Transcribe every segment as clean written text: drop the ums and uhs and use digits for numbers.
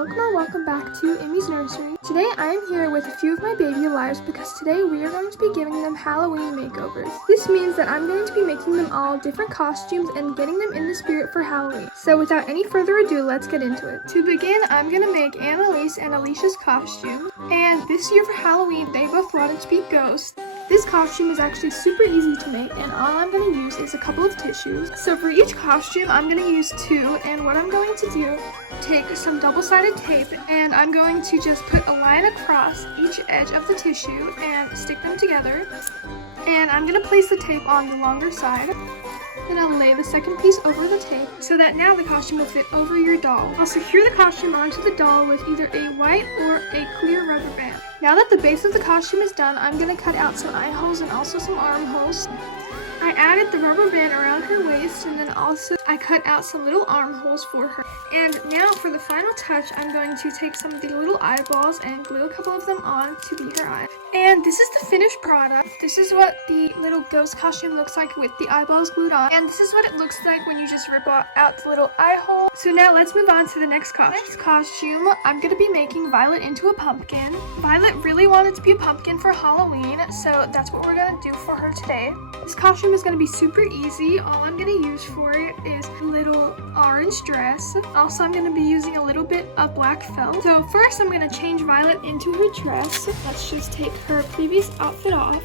welcome or welcome back to Immysnursery. Today I am here with a few of my baby alives because today we are going to be giving them Halloween makeovers. This means that I'm going to be making them all different costumes and getting them in the spirit for Halloween. So without any further ado, let's get into it. To begin, I'm going to make Annalise and Alicia's costume. And this year for Halloween, they both wanted to be ghosts. This costume is actually super easy to make, and all I'm going to use is a couple of tissues. So for each costume, I'm going to use two, and what I'm going to do, take some double-sided tape, and I'm going to just put a line across each edge of the tissue and stick them together. And I'm going to place the tape on the longer side. Then I'll lay the second piece over the tape so that now the costume will fit over your doll. I'll secure the costume onto the doll with either a white or a clear rubber band. Now that the base of the costume is done, I'm going to cut out some eye holes and also some armholes. I added the rubber band around her waist, and then also I cut out some little armholes for her. And now for the final touch, I'm going to take some of the little eyeballs and glue a couple of them on to be her eyes. And this is the finished product. This is what the little ghost costume looks like with the eyeballs glued on. And this is what it looks like when you just rip out the little eye hole. So now let's move on to the next costume. Next costume, I'm going to be making Violet into a pumpkin. Violet really wanted to be a pumpkin for Halloween, so that's what we're going to do for her today. This costume is going to be super easy. All I'm going to use for it is a little orange dress. Also, I'm going to be using a little bit of black felt. So first, I'm going to change Violet into her dress. Let's just take her previous outfit off.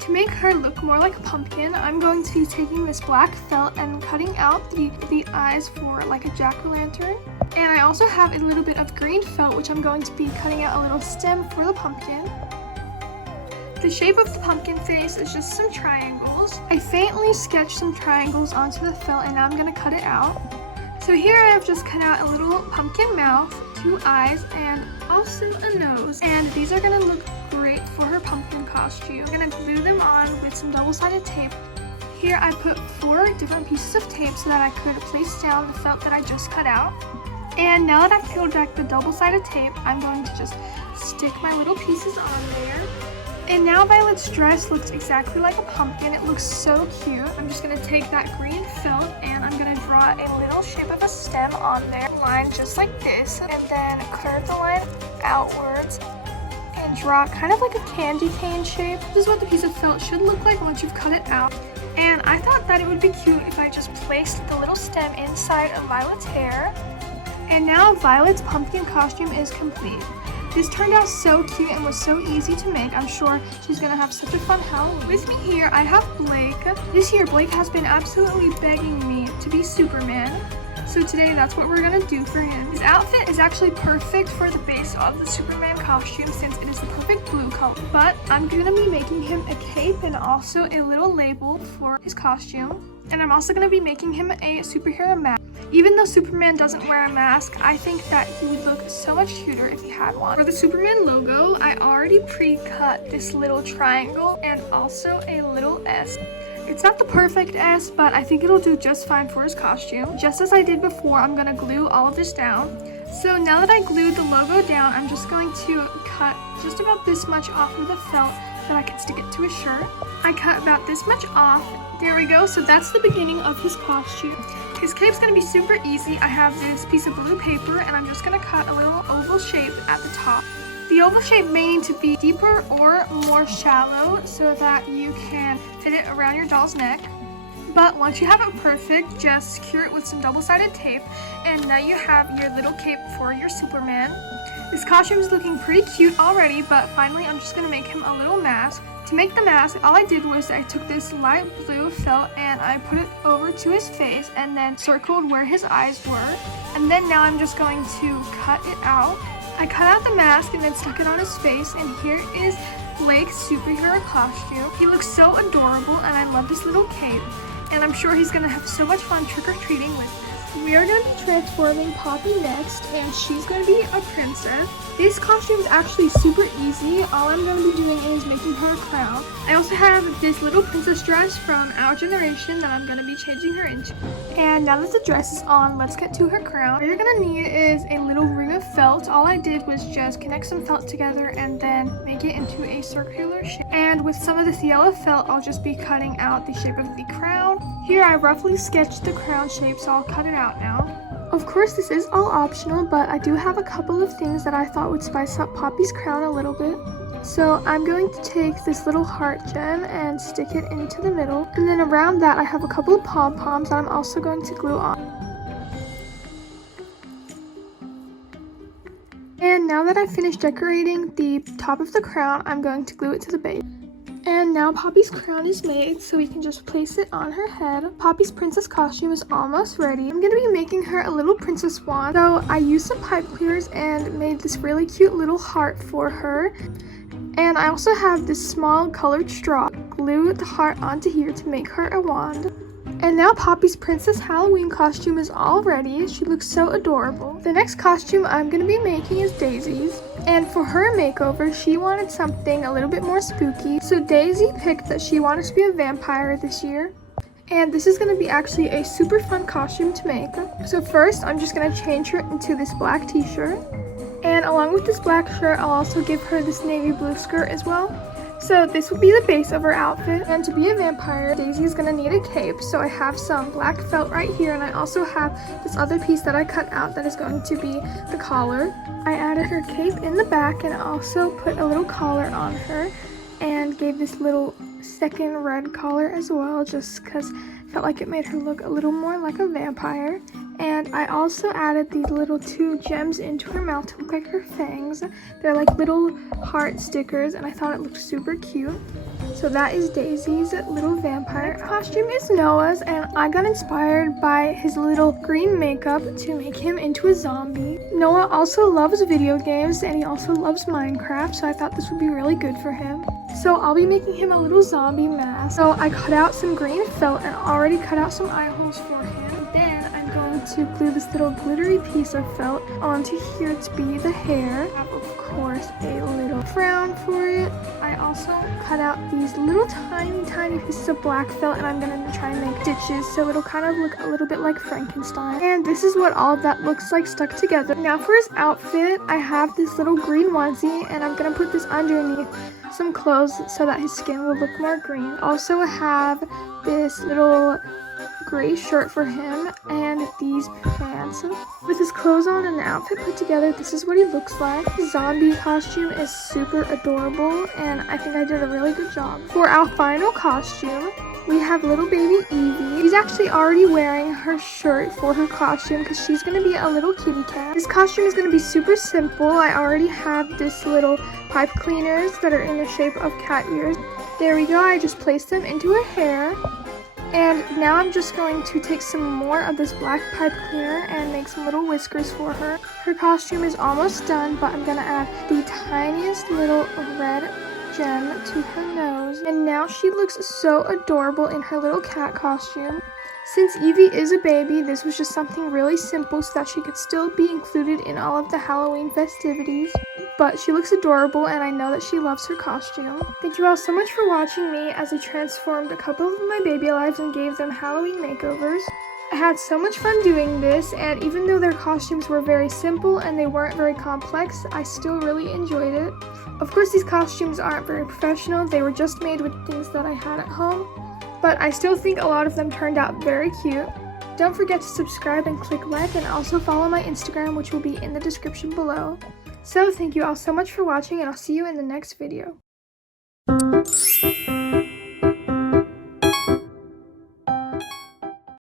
To make her look more like a pumpkin, I'm going to be taking this black felt and cutting out the eyes for like a jack-o'-lantern. And I also have a little bit of green felt, which I'm going to be cutting out a little stem for the pumpkin. The shape of the pumpkin face is just some triangles. I faintly sketched some triangles onto the felt, and now I'm going to cut it out. So here I have just cut out a little pumpkin mouth, two eyes, and also a nose. And these are going to look great for her pumpkin costume. I'm going to glue them on with some double-sided tape. Here I put 4 different pieces of tape so that I could place down the felt that I just cut out. And now that I've peeled back the double-sided tape, I'm going to just stick my little pieces on there. And now Violet's dress looks exactly like a pumpkin. It looks so cute. I'm just going to take that green felt and I'm going to draw a little shape of a stem on there. Line just like this, and then curve the line outwards and draw kind of like a candy cane shape. This is what the piece of felt should look like once you've cut it out. And I thought that it would be cute if I just placed the little stem inside of Violet's hair. And now Violet's pumpkin costume is complete. This turned out so cute and was so easy to make. I'm sure she's going to have such a fun Halloween. With me here, I have Blake. This year, Blake has been absolutely begging me to be Superman. So today, that's what we're going to do for him. His outfit is actually perfect for the base of the Superman costume since it is the perfect blue color. But I'm going to be making him a cape and also a little label for his costume. And I'm also going to be making him a superhero mask. Even though Superman doesn't wear a mask, I think that he would look so much cuter if he had one. For the Superman logo, I already pre-cut this little triangle and also a little S. It's not the perfect S, but I think it'll do just fine for his costume. Just as I did before, I'm going to glue all of this down. So now that I glued the logo down, I'm just going to cut just about this much off of the felt so I can stick it to his shirt. I cut about this much off. There we go. So that's the beginning of his costume. His cape's going to be super easy. I have this piece of blue paper and I'm just going to cut a little oval shape at the top. The oval shape may need to be deeper or more shallow so that you can fit it around your doll's neck. But once you have it perfect, just secure it with some double-sided tape, and now you have your little cape for your Superman. This costume is looking pretty cute already, but finally I'm just going to make him a little mask. To make the mask, all I did was I took this light blue felt and I put it over to his face and then circled where his eyes were. And then now I'm just going to cut it out. I cut out the mask and then stuck it on his face, and here is Blake's superhero costume. He looks so adorable and I love this little cape. And I'm sure he's going to have so much fun trick-or-treating with this. We are going to be transforming Poppy next, and she's going to be a princess. This costume is actually super easy. All I'm going to be doing is making her a crown. I also have this little princess dress from our generation that I'm going to be changing her into. And now that the dress is on, let's get to her crown. What you're going to need is a little ring of felt. All I did was just connect some felt together and then make it into a circular shape. And with some of this yellow felt, I'll just be cutting out the shape of the crown. Here I roughly sketched the crown shape, so I'll cut it out now. Of course, this is all optional, but I do have a couple of things that I thought would spice up Poppy's crown a little bit. So I'm going to take this little heart gem and stick it into the middle. And then around that I have a couple of pom-poms that I'm also going to glue on. And now that I've finished decorating the top of the crown, I'm going to glue it to the base. And now Poppy's crown is made, so we can just place it on her head. Poppy's princess costume is almost ready. I'm going to be making her a little princess wand. So I used some pipe clears and made this really cute little heart for her. And I also have this small colored straw. Glue the heart onto here to make her a wand. And now Poppy's princess Halloween costume is all ready. She looks so adorable. The next costume I'm going to be making is Daisy's. And for her makeover, she wanted something a little bit more spooky. So Daisy picked that she wanted to be a vampire this year. And this is going to be actually a super fun costume to make. So first, I'm just going to change her into this black t-shirt. And along with this black shirt, I'll also give her this navy blue skirt as well. So this will be the base of her outfit. And to be a vampire, Daisy is going to need a cape. So I have some black felt right here, and I also have this other piece that I cut out that is going to be the collar. I added her cape in the back and also put a little collar on her and gave this little second red collar as well, just because I felt like it made her look a little more like a vampire. And I also added these little 2 gems into her mouth to look like her fangs. They're like little heart stickers, and I thought it looked super cute. So that is Daisy's little vampire. Next costume is Noah's, and I got inspired by his little green makeup to make him into a zombie. Noah also loves video games, and he also loves Minecraft, so I thought this would be really good for him. So I'll be making him a little zombie mask. So I cut out some green felt and already cut out some eye holes for him. Then I'm going to glue this little glittery piece of felt onto here to be the hair. I have, of course, a little crown for it. I also cut out these little tiny pieces of black felt, and I'm going to try and make stitches so it'll kind of look a little bit like Frankenstein. And this is what all of that looks like stuck together. Now for his outfit, I have this little green onesie, and I'm going to put this underneath some clothes so that his skin will look more green. Also have this little gray shirt for him and these pants. With his clothes on and the outfit put together, this is what he looks like. His zombie costume is super adorable, and I think I did a really good job. For our final costume, we have little baby Evie. She's actually already wearing her shirt for her costume because she's going to be a little kitty cat. This costume is going to be super simple. I already have this little pipe cleaners that are in the shape of cat ears. There we go. I just placed them into her hair. And now I'm just going to take some more of this black pipe cleaner and make some little whiskers for her. Her costume is almost done, but I'm going to add the tiniest little red gem to her nose. And now she looks so adorable in her little cat costume. Since Evie is a baby, this was just something really simple so that she could still be included in all of the Halloween festivities. But she looks adorable, and I know that she loves her costume. Thank you all so much for watching me as I transformed a couple of my baby lives and gave them Halloween makeovers. I had so much fun doing this, and even though their costumes were very simple and they weren't very complex, I still really enjoyed it. Of course, these costumes aren't very professional. They were just made with things that I had at home. But I still think a lot of them turned out very cute. Don't forget to subscribe and click like, and also follow my Instagram, which will be in the description below. So thank you all so much for watching, and I'll see you in the next video.